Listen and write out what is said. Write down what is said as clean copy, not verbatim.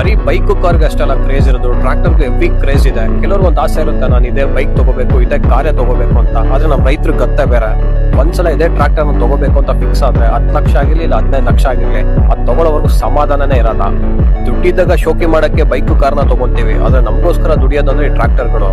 ಬರೀ ಬೈಕ್ ಕಾರ್ಗೆ ಅಷ್ಟೆಲ್ಲ ಕ್ರೇಜ್ ಇರೋದು, ಟ್ರಾಕ್ಟರ್ಗೆ ಹೆವಿ ಕ್ರೇಜ್ ಇದೆ. ಕೆಲವ್ರಿಗೆ ಒಂದು ಆಸೆ ಇರುತ್ತೆ, ನಾನು ಇದೇ ಬೈಕ್ ತಗೋಬೇಕು, ಇದೇ ಕಾರ್ಯ ತಗೋಬೇಕು ಅಂತ. ಆದ್ರೆ ನಮ್ಮ ರೈತರ ಗತ್ತೆ ಬೇರೆ. ಒಂದ್ಸಲ ಇದೇ ಟ್ರಾಕ್ಟರ್ ತಗೋಬೇಕು ಅಂತ ಫಿಕ್ಸ್ ಆದ್ರೆ 10 ಲಕ್ಷ ಆಗಿರ್ಲಿ ಇಲ್ಲ 15 ಲಕ್ಷ ಆಗಿರ್ಲಿ, ಅದ್ ತಗೊಳ್ಳೋವರೆಗೂ ಸಮಾಧಾನನೇ ಇರಲ್ಲ. ದುಡ್ಡಿದ್ದಾಗ ಶೋಕಿ ಮಾಡಕ್ಕೆ ಬೈಕ್ ಕಾರ್ನ ತಗೊಂತೀವಿ, ಆದ್ರೆ ನಮಗೋಸ್ಕರ ದುಡಿಯೋದಂದ್ರೆ ಈ ಟ್ರಾಕ್ಟರ್ಗಳು.